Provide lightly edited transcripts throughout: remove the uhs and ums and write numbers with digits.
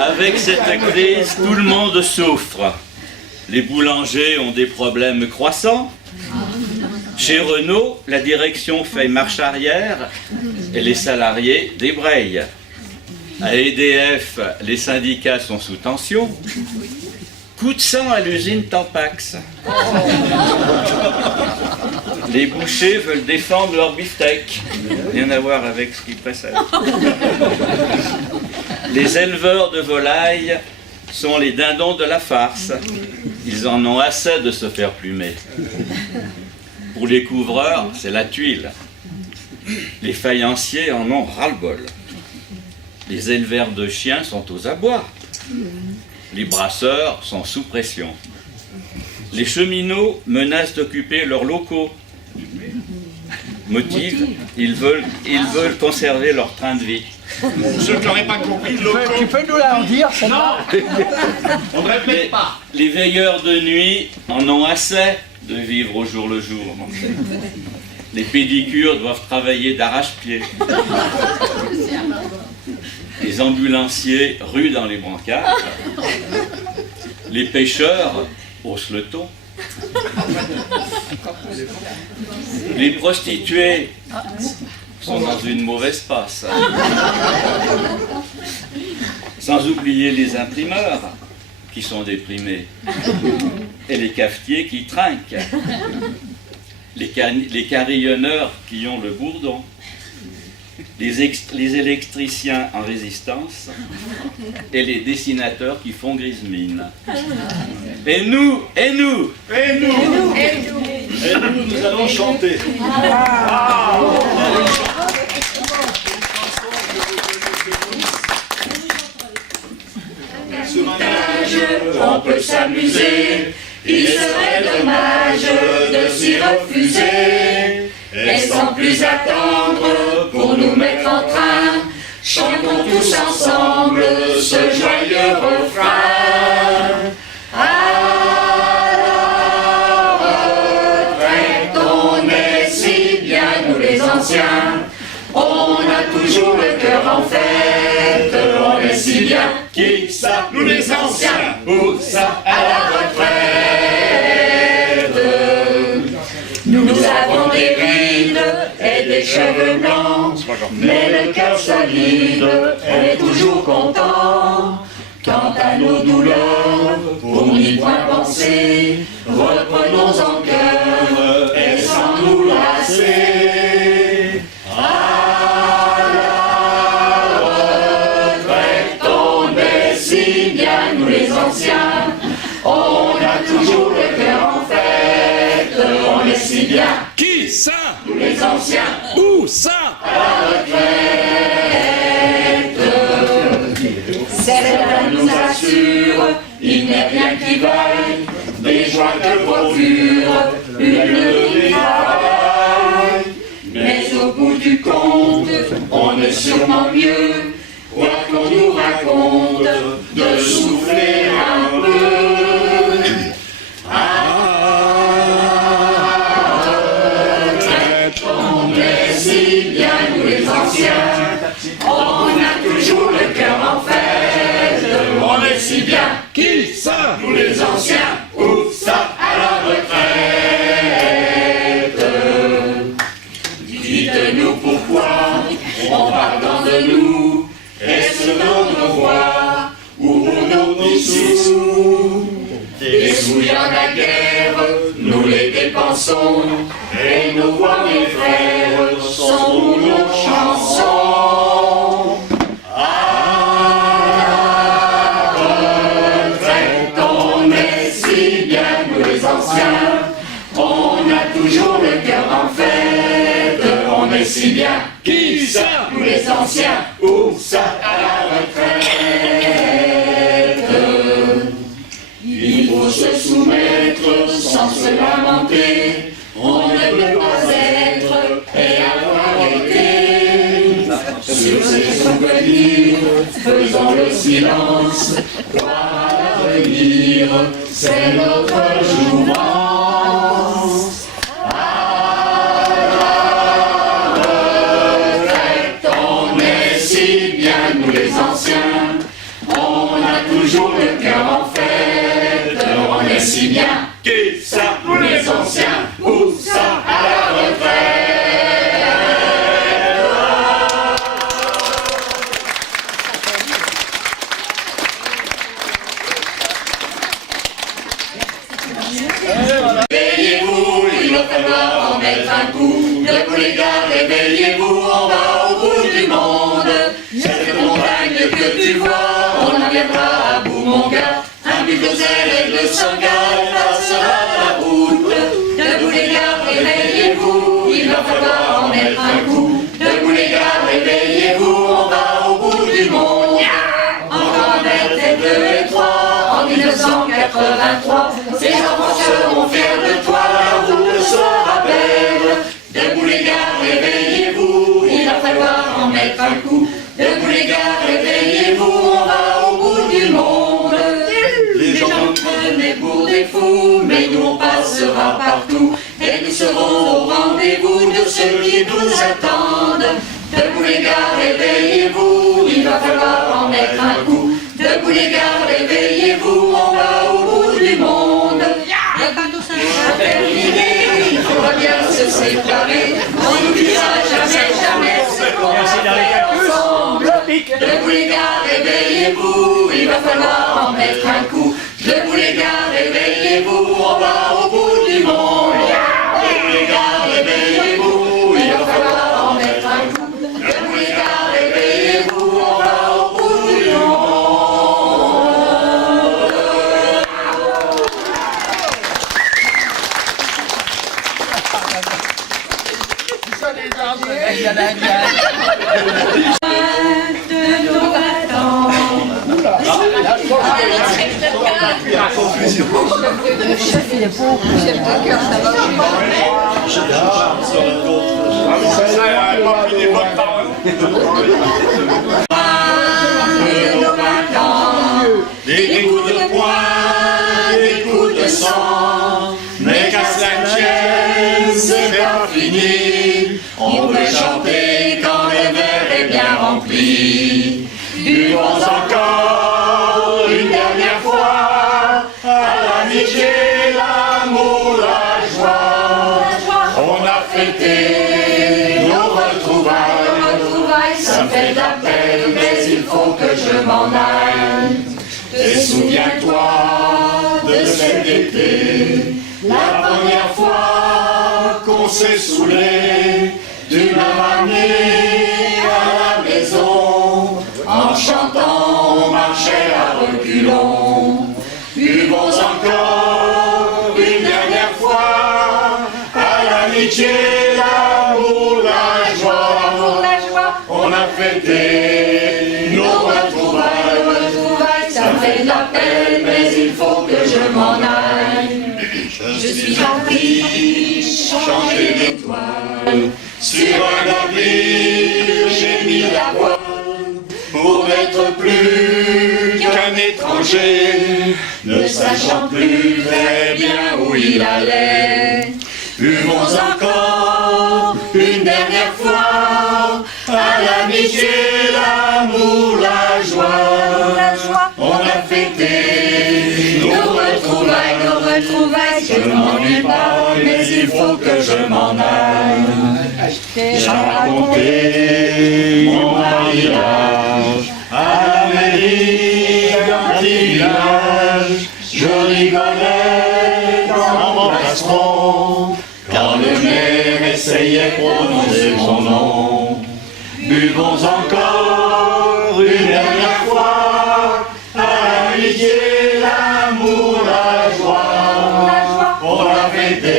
Avec cette crise, tout le monde souffre. Les boulangers ont des problèmes croissants. Chez Renault, la direction fait marche arrière et les salariés débrayent. À EDF, les syndicats sont sous tension. Coup de sang à l'usine Tampax. Les bouchers veulent défendre leur beefsteak. Rien à voir avec ce qui précède. Les éleveurs de volailles sont les dindons de la farce. Ils en ont assez de se faire plumer. Pour les couvreurs, c'est la tuile. Les faïenciers en ont ras-le-bol. Les éleveurs de chiens sont aux abois. Les brasseurs sont sous pression. Les cheminots menacent d'occuper leurs locaux. Motif, ils veulent conserver leur train de vie. Ceux qui n'auraient pas compris le locaux. Tu peux nous la redire, celle-là? On ne répète pas. Les veilleurs de nuit en ont assez de vivre au jour le jour. Les pédicures doivent travailler d'arrache-pied. Les ambulanciers ruent dans les brancards. Les pêcheurs haussent le ton. Les prostituées sont dans une mauvaise passe. Sans oublier les imprimeurs qui sont déprimés. Et les cafetiers qui trinquent. Les carillonneurs qui ont le bourdon. Les électriciens en résistance et les dessinateurs qui font grise mine. Et nous, nous allons chanter. On peut s'amuser, il serait dommage de s'y refuser. Et sans plus attendre, pour nous mettre en train, chantons tous ensemble ce joyeux refrain. À la retraite, on est si bien, nous les anciens, on a toujours le cœur en fête, on est si bien. Qui ça? Nous les anciens. Où ça? À la retraite. Nous avons des rides et des cheveux blancs, mais le cœur solide est toujours content. Quant à nos douleurs, pour n'y point penser, reprenons en cœur et sans nous lasser. À la retraite, on est si bien, nous les anciens, on a toujours le cœur en fête, on est si bien. Qui ça? Nous les anciens. Où ça? À la retraite. Celle-là nous assure, il n'est rien qui vaille des joies que procure une vie de travail. Mais au bout du compte, on est sûrement mieux, quoi qu'on nous raconte, de souffler un peu. On est si bien, nous les anciens, on a toujours le cœur en fête, on est si bien. Qui ça? Nous les anciens, où ça? À la retraite. Dites-nous pourquoi on pardon de nous, est-ce dans nos voix ou pour nos petits sous? Des souillards la guerre, nous les dépensons, et nos voix, mes frères, sont pour nos chansons. À la retraite, on est si bien, nous les anciens, on a toujours le cœur en fête, on est si bien. Qui ça? Nous les anciens, où ça? À la retraite. Il faut se soumettre sans se lamenter, on ne peut pas être et avoir été. Sur ces souvenirs, faisons le silence, croire à l'avenir, c'est notre jouvence. À la retraite, on anciens. On a toujours le cœur en fête, on est si bien. Qui ça? Nous les anciens, où ça à la retraite. Réveillez-vous, il va falloir en mettre un coup. Debout les gars, réveillez-vous, on va au bout du monde. Cette montagne que tu vois, on en viendra à bout mon gars. Un bulldozer et 200 gars passera la route. Debout les gars, réveillez-vous, il va falloir en mettre un coup. Debout les gars, réveillez-vous, on va au bout du monde. Encore un mètre et 2 et 3, en 1983, ces enfants seront fiers de toi, la route sera belle. Debout les gars, réveillez-vous, il va falloir en mettre un coup. Debout les gars, réveillez-vous, on va au bout du monde. Les gens nous prenaient pour des fous, mais nous on passera partout. Et nous serons au rendez-vous de ceux qui nous attendent. Debout les gars, réveillez-vous, il va falloir en mettre un coup. Debout les gars, réveillez-vous, on va au bout du monde. Terminé, il faudra bien se séparer. On n'oubliera jamais, jamais ce qu'on a fait ensemble. Debout les gars, réveillez-vous, il va falloir en mettre un coup. Debout les gars, réveillez-vous, on va au bout du monde. Debout les gars, réveillez-vous, il va falloir en mettre un coup. Debout les gars, réveillez-vous, on va au bout du monde. Des coups de poing, des coups de sang, mais qu'à cela ne tienne, c'est pas fini. On peut chanter quand le verre est bien rempli. Buvons encore une dernière fois à l'amitié, l'amour, la joie. On a fêté nos retrouvailles, ça me fait de la peine, mais il faut que je m'en aille. Et souviens-toi de cet été, la première fois qu'on s'est saoulé. Tu m'as ramené à la maison, en chantant on marchait à reculons. Buvons encore une dernière fois à l'amitié, l'amour, la joie. On a fêté nos retrouvailles, ça me fait de la peine, mais il faut que je m'en aille. Je suis parti changer d'étoile. Sur un navire, j'ai mis la voile pour n'être plus qu'un étranger, ne sachant plus très bien où il allait. Buvons encore une dernière fois à l'amitié, l'amour, la joie. On a fêté nos retrouvailles, je ne m'ennuie pas, mais il faut que je m'en aille. J'ai raconté mon mariage à la mairie d'un petit village. Je rigolais dans mon plastron quand le maire essayait de prononcer mon nom. Buvons encore une dernière fois à l'amitié, l'amour, la joie. On a fêté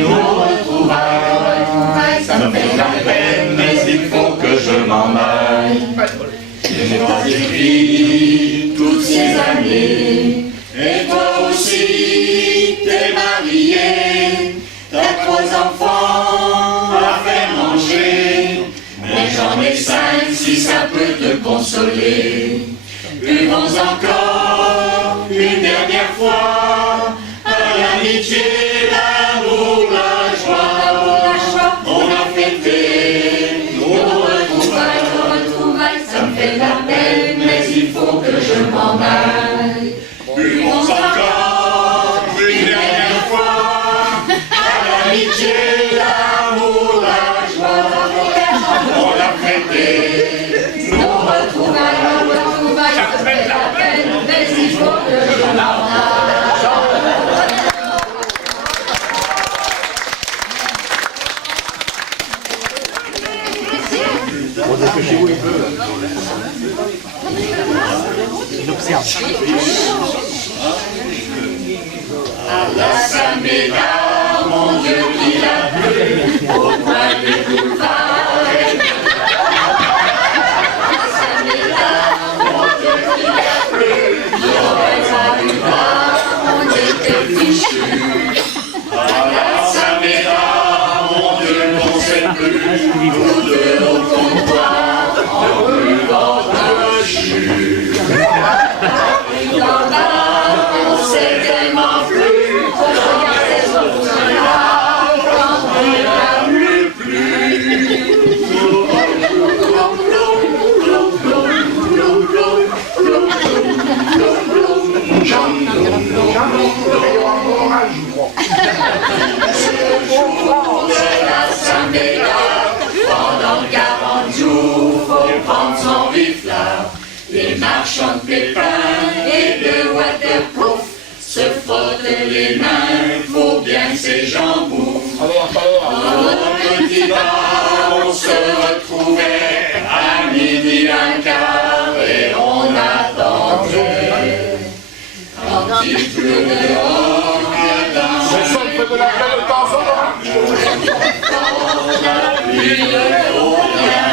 nos retrouvailles, ça me fait de la peine, mais il faut que je m'en aille. Je n'ai pas écrit toutes ces années, et toi aussi t'es marié, t'as 3 enfants à faire manger, mais j'en ai 5 si ça peut te consoler. Buvons encore une dernière fois à l'amitié, l'amour, la joie. On a fêté nos retrouvailles, ça me fait de la À la Saint-Médard, mon Dieu, qu'il a plu, au coin des boulevards. À la Saint-Médard, mon Dieu, qu'il a plu, j'aurais pas eu peur, on était fichus. À la Saint-Médard, mon Dieu, qu'on sait plus, tous deux au comptoir, en buvant un jus. On s'est tellement plu qu'on regarde les autres là quand on n'a plus la Saint-Médard, pendant 40 jours, faut prendre son viflard. Les marchands de pépins et de waterproof se frottent les mains, faut bien que ces gens bouffent. Au petit bar, on se retrouvait à midi un quart et on attendait. Quand il pleut dehors, C'est ça qui fait de la paix de temps en temps. la pluie ne vaut rien.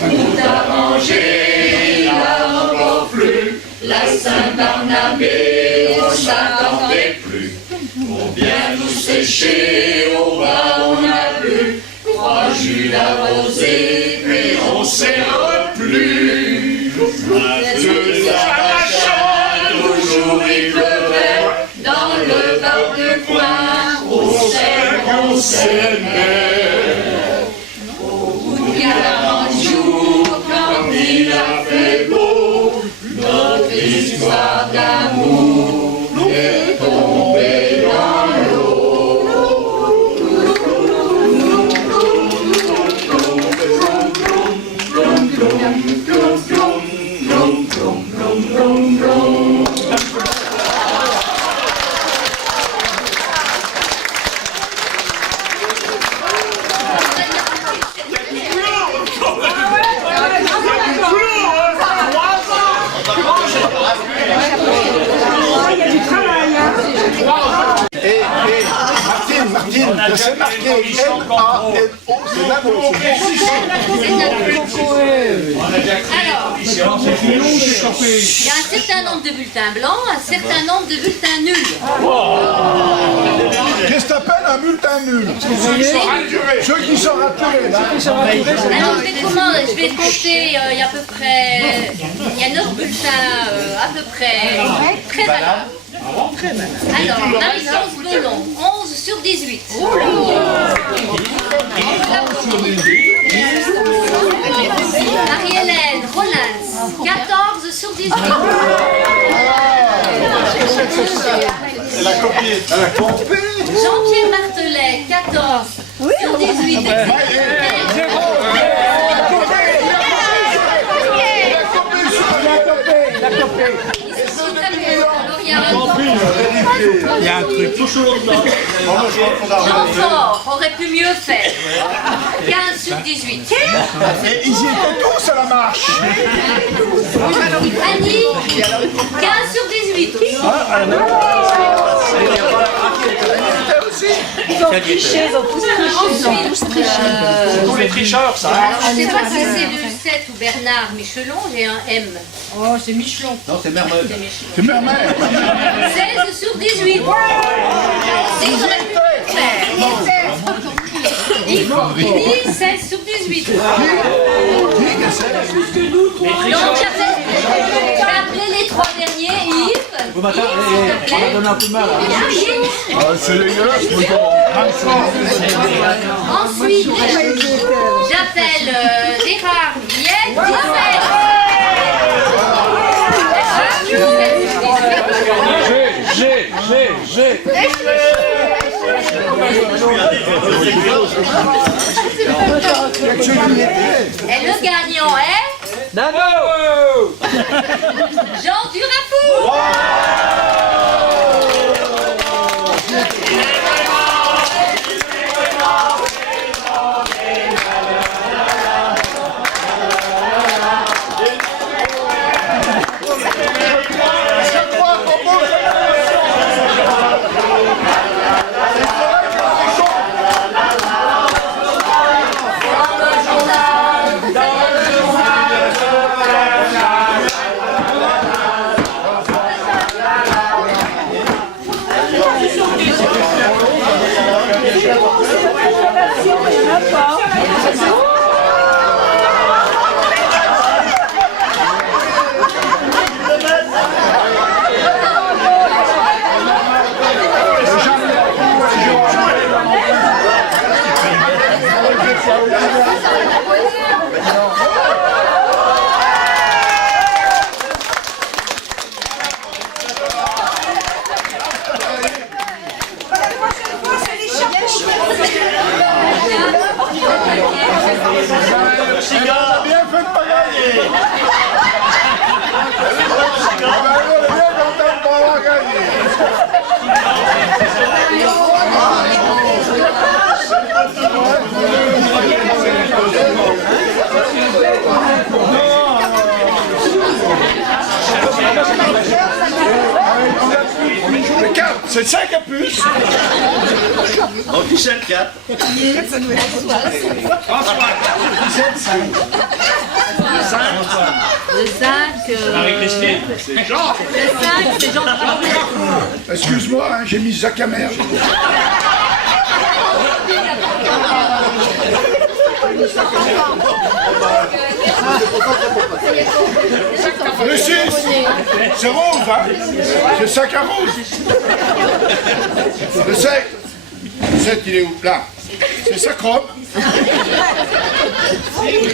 Tout arrangé, il n'a encore plus. La Saint-Barnabé, on s'attendait plus. Pour bien nous sécher, au bas on a bu 3 jus d'arrosé, puis on s'est replu. Deux achats, toujours il pleuvait, dans le bar de coin, on s'aimait. Au bout de 40 jours, quand il a fait beau, notre histoire d'amour est tombée dans l'eau. Martine, c'est marqué M-A-N-O, c'est Nano. Alors, il y a un certain nombre de bulletins blancs, un certain nombre de bulletins nuls. Qu'est-ce que t'appelles un bulletin nul? Ceux qui sont raturés. Alors, je vais compter, il y a à peu près, il y a 9 bulletins à peu près très malins. Alors, Marie-France Belon, 11 sur 18. Marie-Hélène Rollins, 14 sur 18. Elle a copié. Jean-Pierre Martelet, 14 sur 18. Il y a un truc. Jean-Fort aurait pu mieux faire. 15 sur 18. Et ils y étaient tous à la marche. Annie, 15 sur 18. Ils ont triché, ils ont tous triché. Tous les tricheurs, ça. Alors, je ne sais pas si c'est le 7 ou Bernard Michelon, j'ai un M. Oh, c'est Michelon. Non, c'est Mermel. C'est merveilleux. 16 sur 18. C'est qu'on a pu le faire. Yves, 16 sur 18. Donc, j'appelais les 3 derniers. Yves, Vous m'attendez, on va donner un peu mal. C'est dégueulasse, moi, Ensuite, j'appelle Gérard Miette, 17. Et le gagnant est... Nano! Jean Duras. C'est 5 à puce. Oh, Michel 4. Le 5, Marie-Christine. le 5, c'est Jean. Excuse-moi, hein, j'ai mis Jacques Amer. Le 6, c'est rose, hein. C'est sac à rose. Le 7, il est où? Là. C'est Sacrum.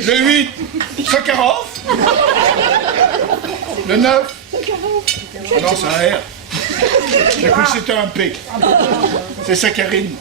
Le 8, Sakharov. Le 9, ah non, c'est un R. J'ai cru que c'était un P. C'est saccharine.